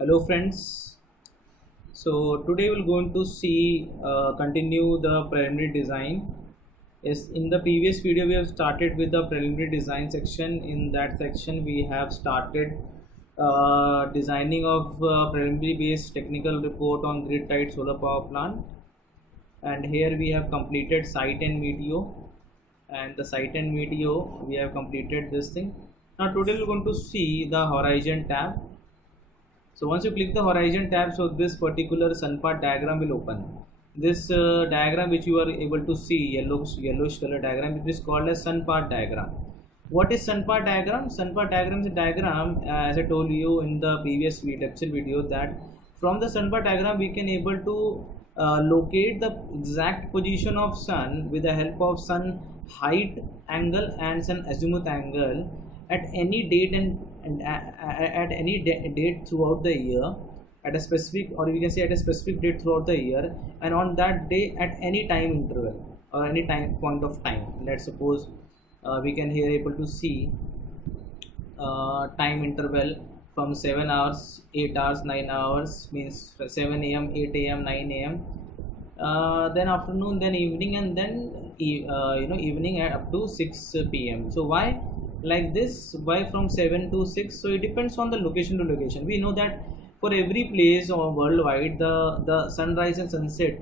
Hello friends. So today we're going to see continue the preliminary design. Yes, in the previous video we have started with the preliminary design section. In that section we have started designing of preliminary based technical report on grid tied solar power plant, and here we have completed site and video, and the site and video we have completed this thing. Now today we're going to see the horizon tab. So once you click the horizon tab, so this particular sun path diagram will open. This diagram which you are able to see, yellowish color diagram, it is called as sun path diagram. What is sun path diagram? Sun path diagram is a diagram, as I told you in the previous lecture video, that from the sun path diagram we can able to locate the exact position of sun with the help of sun height angle and sun azimuth angle at any date and at any date throughout the year, at a specific, or we can say at a specific date throughout the year, and on that day at any time interval or any time point of time. Let's suppose we can here able to see time interval from 7 hours, 8 hours, 9 hours, means 7 a.m., 8 a.m., 9 a.m., then afternoon, then evening, and then evening up to 6 p.m. So why like this? Why from 7 to 6? So it depends on the location to location. We know that for every place or worldwide, the sunrise and sunset,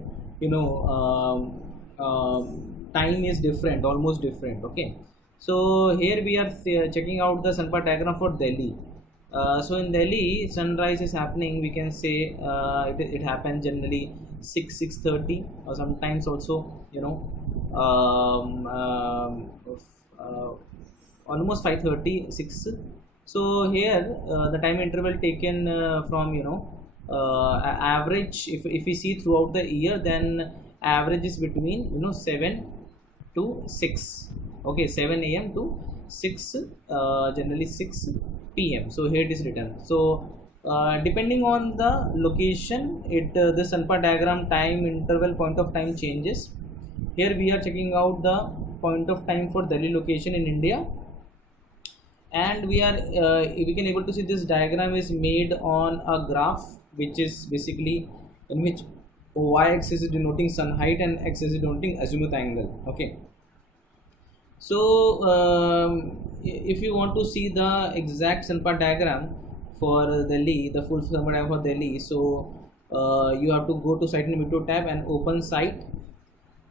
time is different, almost different. Okay, so here we are checking out the sun path diagram for Delhi. So in Delhi, sunrise is happening, we can say it happens generally 6:30, or sometimes also almost 5:30, 6. So here the time interval taken from average, if we see throughout the year, then average is between 7 to 6. Okay, 7 a.m. to 6, generally 6 p.m. So here it is written. So depending on the location, the sun path diagram time interval point of time changes. Here we are checking out the point of time for Delhi location in India, and we can able to see this diagram is made on a graph, which is basically in which y-axis is denoting sun height and x-axis is denoting azimuth angle. Okay, so if you want to see the exact sun path diagram for Delhi, the full sun path diagram for Delhi, so you have to go to site and video tab and open site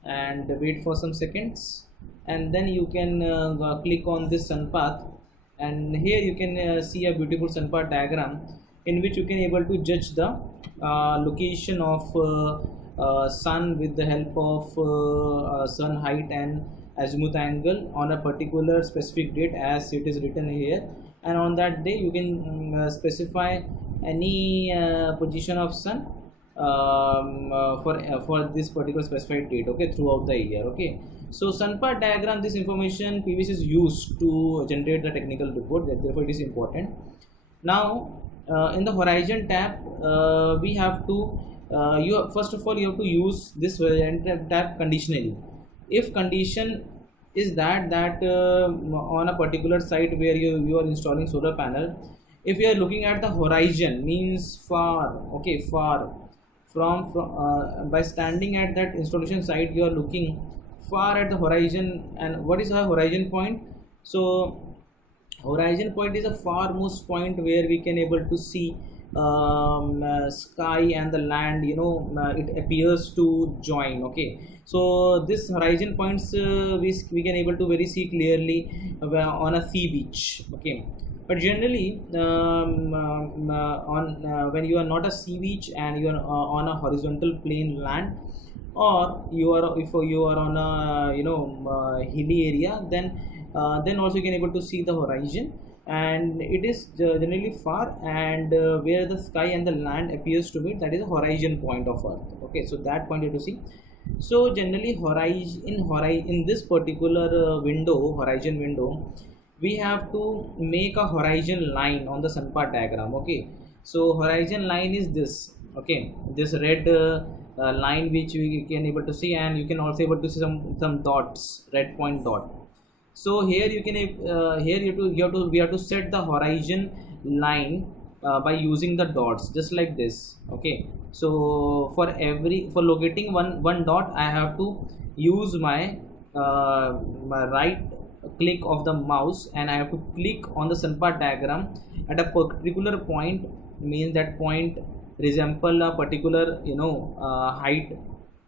and wait for some seconds, and then you can click on this sun path, and here you can see a beautiful sun path diagram in which you can able to judge the location of sun with the help of sun height and azimuth angle on a particular specific date, as it is written here, and on that day you can specify any position of sun for this particular specified date, okay, throughout the year. Okay, so sun path diagram, this information PV SYST is used to generate the technical report, therefore it is important. Now in the horizon tab, we have to first of all you have to use this horizon tab conditionally. If condition is that on a particular site where you are installing solar panel, if you are looking at the horizon, means far, okay, far from by standing at that installation site, you are looking far at the horizon. And what is our horizon point? So horizon point is a farmost point where we can able to see sky and the land, it appears to join. Okay, so this horizon points we can able to very see clearly on a sea beach. Okay, but generally when you are not a sea beach and you are on a horizontal plain land, or if you are on a hilly area, then also you can able to see the horizon, and it is generally far, and where the sky and the land appears to meet, that is a horizon point of Earth. Okay, so that point you have to see. So generally in this particular horizon window, we have to make a horizon line on the sun path diagram. Okay, so horizon line is this. Okay, this red line which we can able to see, and you can also able to see some dots, red point dot. So here you can we have to set the horizon line by using the dots, just like this. Okay, so for locating one dot, I have to use my right click of the mouse, and I have to click on the sun path diagram at a particular point. Means that point resemble a particular height,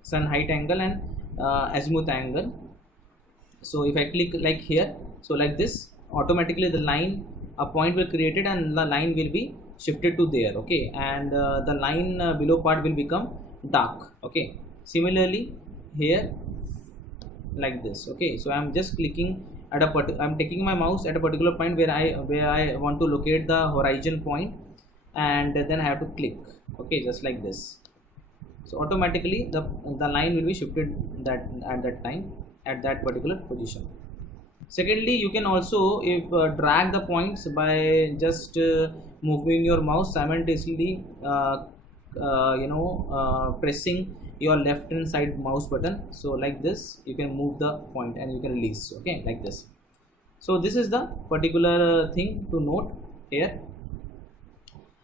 sun height angle, and azimuth angle. So if I click like here, so like this, automatically the line, a point will created and the line will be shifted to there. Okay, and the line below part will become dark. Okay, similarly here, like this. Okay, so I'm just clicking at I'm taking my mouse at a particular point where I want to locate the horizon point, and then I have to click. Okay, just like this. So automatically the line will be shifted that at that time, at that particular position. Secondly, you can also, if drag the points by just moving your mouse simultaneously, pressing your left hand side mouse button. So like this, you can move the point and you can release. Okay, like this. So this is the particular thing to note here.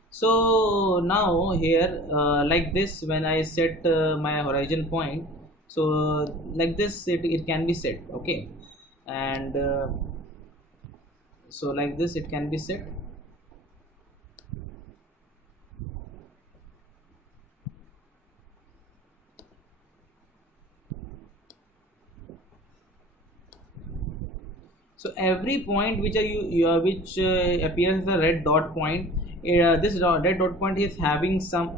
So now here, like this, when I set my horizon point, so like this, it can be set. Okay, and so like this it can be set. So every point which appears the red dot point, this red dot point is having some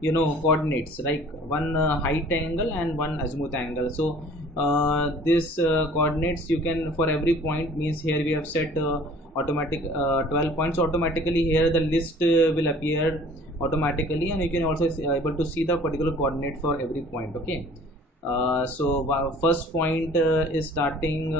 coordinates, like one height angle and one azimuth angle. So this coordinates you can, for every point, means here we have set automatic 12 points. So automatically here the list will appear automatically, and you can also able to see the particular coordinate for every point. Okay, so first point is starting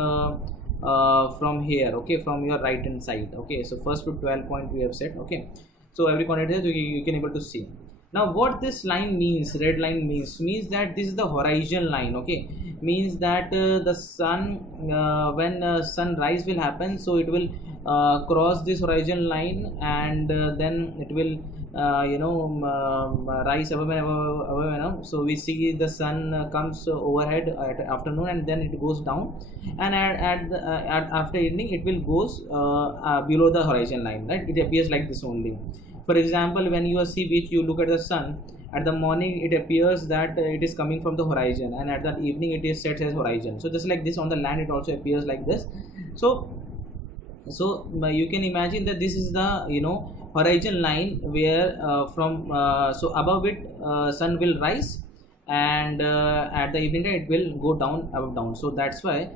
from here. Okay, from your right hand side. Okay, so first to 12 point we have set. Okay, so every coordinate you can able to see. Now what this line means, red line means that this is the horizon line. Okay, means that the sun, when sunrise will happen, so it will cross this horizon line, and then it will rise above and above. So we see the sun comes overhead at afternoon, and then it goes down, and after evening it will goes below the horizon line, right? It appears like this only. For example, when you are sea beach, you look at the sun. At the morning, it appears that it is coming from the horizon, and at the evening, it is set as horizon. So just like this on the land, it also appears like this. So you can imagine that this is the horizon line where so above it sun will rise, and at the evening it will go down, above down. So that's why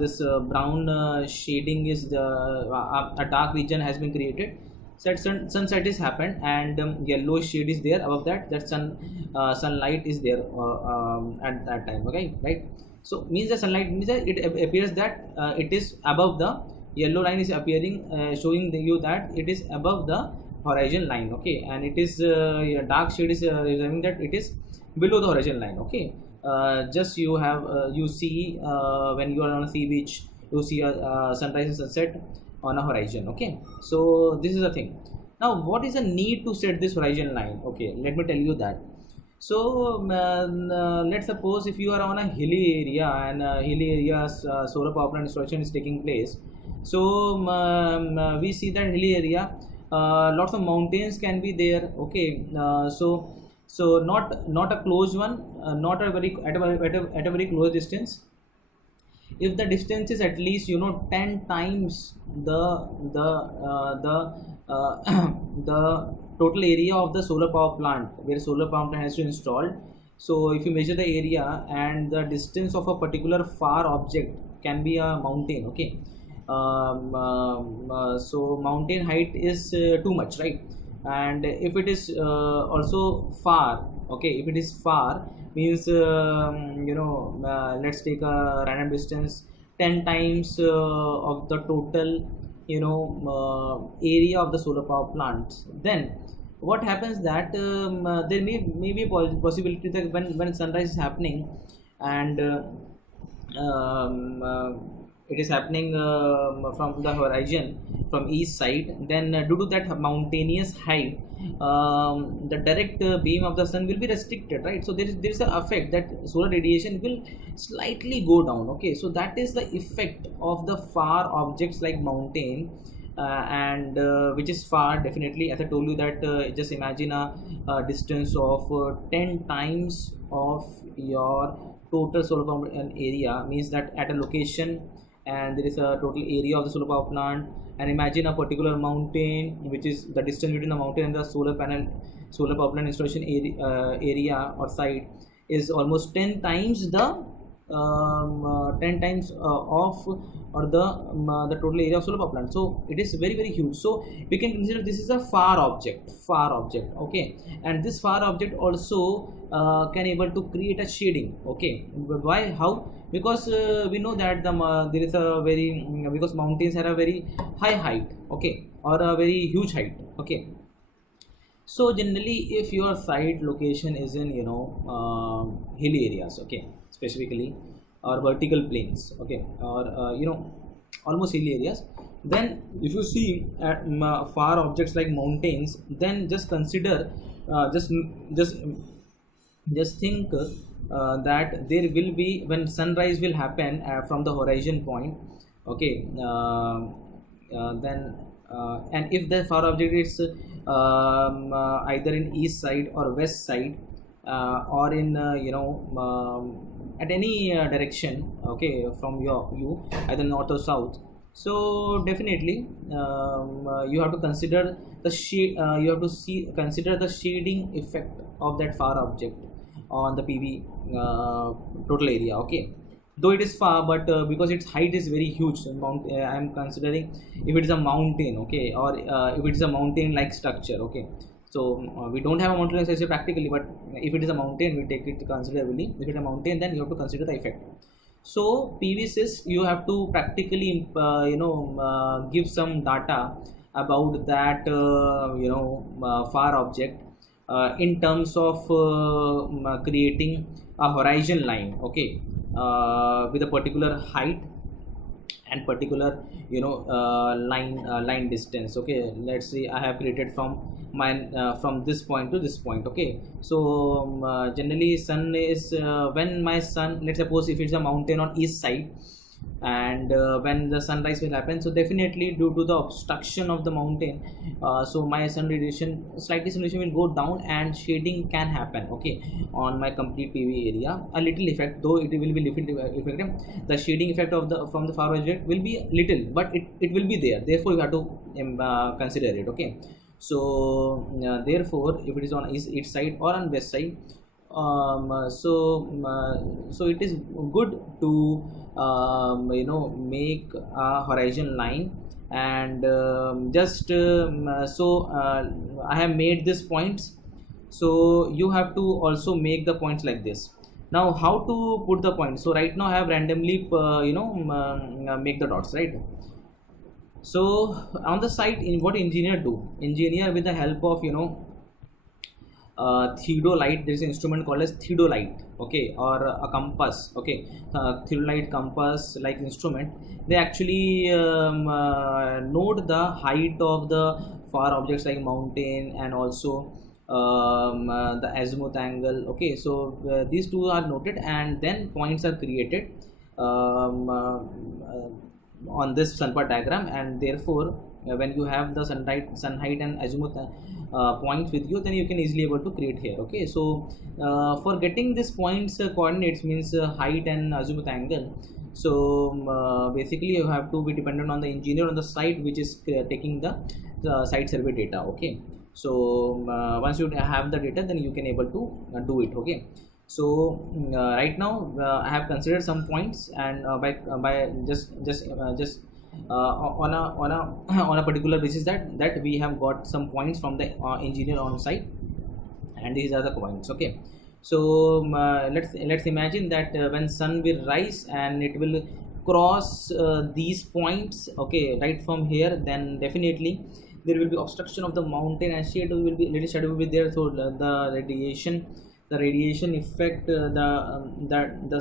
this brown shading is a dark region has been created. Sunset is happened, and yellow shade is there above that sunlight is there at that time. Okay, right? So means the sunlight means that it appears that it is above the yellow line is appearing, showing you that it is above the horizon line. Okay, and it is dark shade is showing that it is below the horizon line. Okay, just you have you see when you are on a sea beach, you see a sunrise and sunset on a horizon. Okay, so this is the thing. Now what is the need to set this horizon line? Okay, let me tell you that. So let's suppose if you are on a hilly area, and hilly areas solar power plant installation is taking place. So we see that hilly area, lots of mountains can be there. Okay, so not a close one, not a very at a very close distance. If the distance is at least 10 times the total area of the solar power plant where solar power plant has to install. So if you measure the area and the distance of a particular far object, can be a mountain. Okay, so mountain height is too much, right? And if it is also far, okay, if it is far, means let's take a random distance 10 times of the total area of the solar power plant. Then what happens that there may be a possibility that when sunrise is happening, and it is happening from the horizon from east side, then due to that mountainous height, the direct beam of the sun will be restricted, right? So there is an effect that solar radiation will slightly go down. Okay, so that is the effect of the far objects like mountain, and which is far, definitely, as I told you that just imagine a distance of 10 times of your total solar power plant area, means that at a location, and there is a total area of the solar power plant, and imagine a particular mountain, which is the distance between the mountain and the solar power plant installation area or site is almost 10 times the 10 times of, or the total area of solar power plant. So it is very huge. So we can consider this is a far object. Okay, and this far object also can able to create a shading. Okay, why, how? Because we know that there is a very, because mountains have a very high height, okay, or a very huge height. Okay, so generally if your site location is in hilly areas, okay, specifically, or vertical plains, okay, or almost hilly areas, then if you see at far objects like mountains, then just consider, just think that there will be, when sunrise will happen from the horizon point, okay, then and if the far object is either in east side or west side, or in at any direction, okay, from you, either north or south, so definitely you have to consider the shade, you have to consider the shading effect of that far object on the PV total area. Okay, though it is far, but because its height is very huge, so I am considering if it is a mountain, okay, or if it is a mountain like structure. Okay, so we don't have a mountain like structure practically, but if it is a mountain, we take it considerably. If it is a mountain, then you have to consider the effect. So PV SYST, you have to practically give some data about that far object in terms of creating a horizon line, okay, with a particular height and particular line distance. Okay, let's say I have created from my from this point to this point. Okay, so generally sun is when my sun, let's suppose if it's a mountain on east side, and when the sunrise will happen, so definitely due to the obstruction of the mountain, so my sun radiation will go down and shading can happen, okay, on my complete PV area. A little effect, though it will be little effect, the shading effect of the from the far object will be little, but it will be there, therefore you have to consider it. Okay, so therefore if it is on east side or on west side, so it is good to make a horizon line, and I have made these points, so you have to also make the points like this. Now how to put the points? So right now I have randomly make the dots, right? So on the site, in what engineer do, engineer with the help of theodolite, there is an instrument called as theodolite, okay, or a compass, okay, theodolite compass like instrument, they actually note the height of the far objects like mountain, and also the azimuth angle. Okay, so these two are noted, and then points are created on this sunpath diagram, and therefore when you have the sun height and azimuth points with you, then you can easily able to create here. Okay, so for getting this points coordinates, means height and azimuth angle, so basically you have to be dependent on the engineer on the site, which is taking the site survey data. Okay, so once you have the data, then you can able to do it. Okay, so right now I have considered some points, and by just on a particular basis that we have got some points from the engineer on site, and these are the points. Okay, so let's imagine that when sun will rise and it will cross these points, okay, right from here, then definitely there will be obstruction of the mountain, and little shadow will be there, so the radiation the radiation effect, the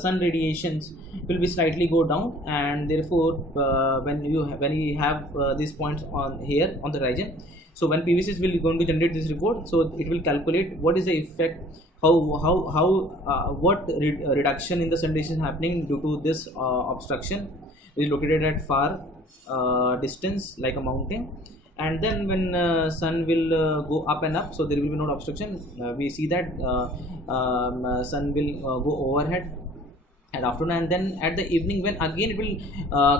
sun radiations will be slightly go down, and therefore when you have these points on here on the horizon, so when PV SYST will going to generate this report, so it will calculate what is the effect, what reduction in the sun radiation happening due to this obstruction is located at far distance like a mountain. And then when sun will go up and up, so there will be no obstruction. We see that sun will go overhead at afternoon, and then at the evening when again it will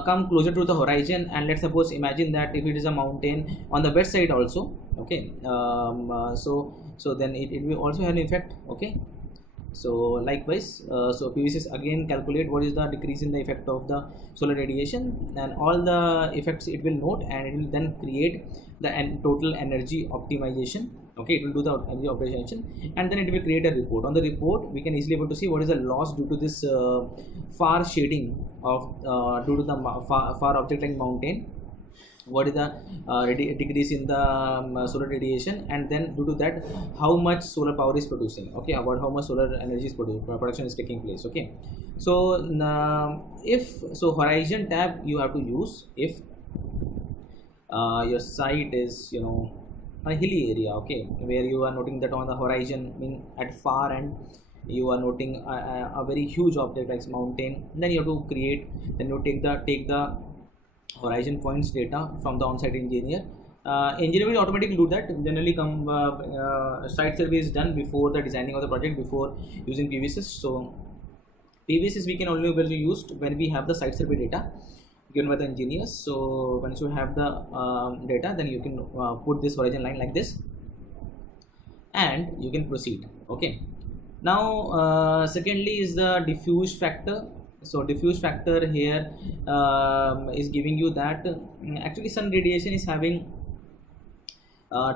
come closer to the horizon, and let's suppose imagine that if it is a mountain on the west side also, okay, so then it will also have an effect, okay. So likewise, so PV SYST again calculate what is the decrease in the effect of the solar radiation, and all the effects it will note, and it will then create the total energy optimization, okay. It will do the energy optimization, and then it will create a report. On the report we can easily able to see what is the loss due to this far shading of due to the far object like mountain, what is the decrease in the solar radiation, and then due to that how much solar power is producing, okay, about how much solar energy is production is taking place, okay. So if so horizon tab you have to use if your site is a hilly area, okay, where you are noting that on the horizon, mean at far end you are noting a very huge object like mountain, then you have to create, then you take the horizon points data from the on-site engineer. Engineer will automatically do that. Generally site survey is done before the designing of the project, before using PV SYST. So PV SYST we can only be used when we have the site survey data given by the engineers. So once you have the data, then you can put this horizon line like this and you can proceed, okay. Now secondly is the diffuse factor. So diffuse factor here is giving you that actually sun radiation is having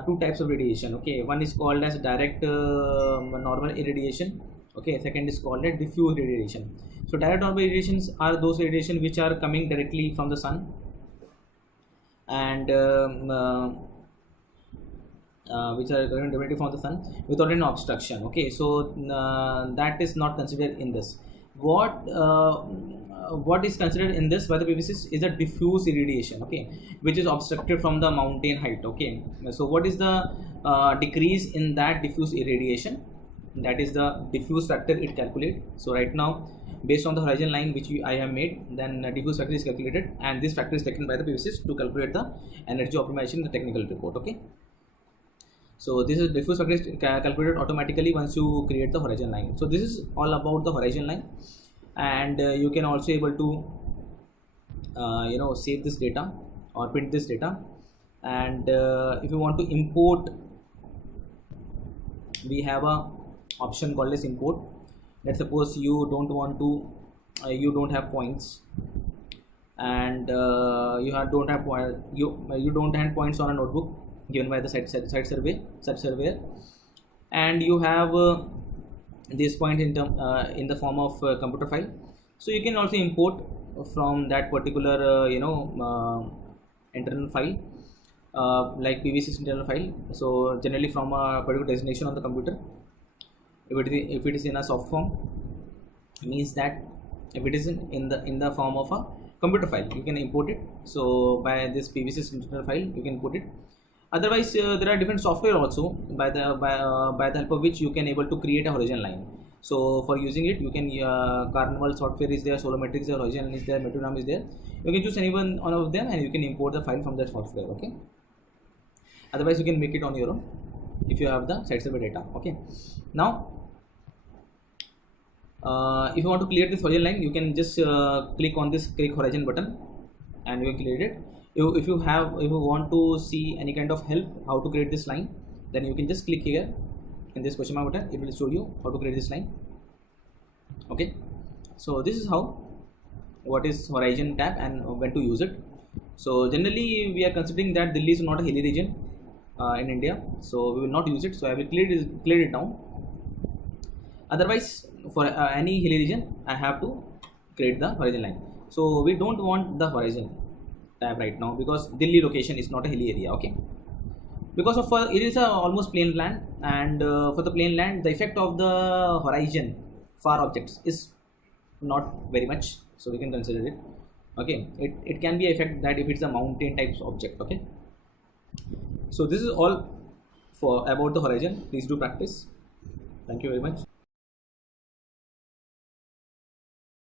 two types of radiation, okay. One is called as direct normal irradiation, okay. Second is called as diffuse radiation. So direct normal irradiations are those radiation which are coming directly from the sun, and which are coming directly from the sun without any obstruction, okay. So that is not considered in this. What is considered in this by the PV SYST is a diffuse irradiation, okay, which is obstructed from the mountain height, okay. So what is the decrease in that diffuse irradiation? That is the diffuse factor it calculate. So right now based on the horizon line which I have made, then diffuse factor is calculated, and this factor is taken by the PV SYST to calculate the energy optimization in the technical report, okay. So this is diffuse factor is calculated automatically once you create the horizon line. So this is all about the horizon line, and you can also able to save this data or print this data. And if you want to import, we have a option called as import. Let's suppose you don't want to you don't have points, and you don't have points on a notebook given by the site surveyor, and you have this point in the form of computer file. So you can also import from that particular internal file, like PV SYST internal file. So generally from a particular destination on the computer, if it is in a soft form, means that if it is in the form of a computer file, you can import it. So by this PV SYST internal file you can put it. Otherwise there are different software also by the help of which you can able to create a horizon line. So for using it you can Carnival software is there, Solometric is there, horizon line is there, Metronome is there. You can choose any one of them and you can import the file from that software, okay. Otherwise you can make it on your own if you have the site survey data, okay. Now if you want to clear this horizon line, you can just click on this click horizon button and you can clear it. If you want to see any kind of help how to create this line, then you can just click here in this question mark button. It will show you how to create this line, okay. So this is what is horizon tab and when to use it. So generally we are considering that Delhi is not a hilly region in India, so we will not use it. So I will clear it down. Otherwise for any hilly region I have to create the horizon line. So we don't want the horizon tab right now because Delhi location is not a hilly area, okay. because of it is a almost plain land, and for the plain land the effect of the horizon far objects is not very much, so we can consider it. Okay, it can be effect that if it's a mountain types object. Okay, so this is all for about the horizon. Please do practice. Thank you very much.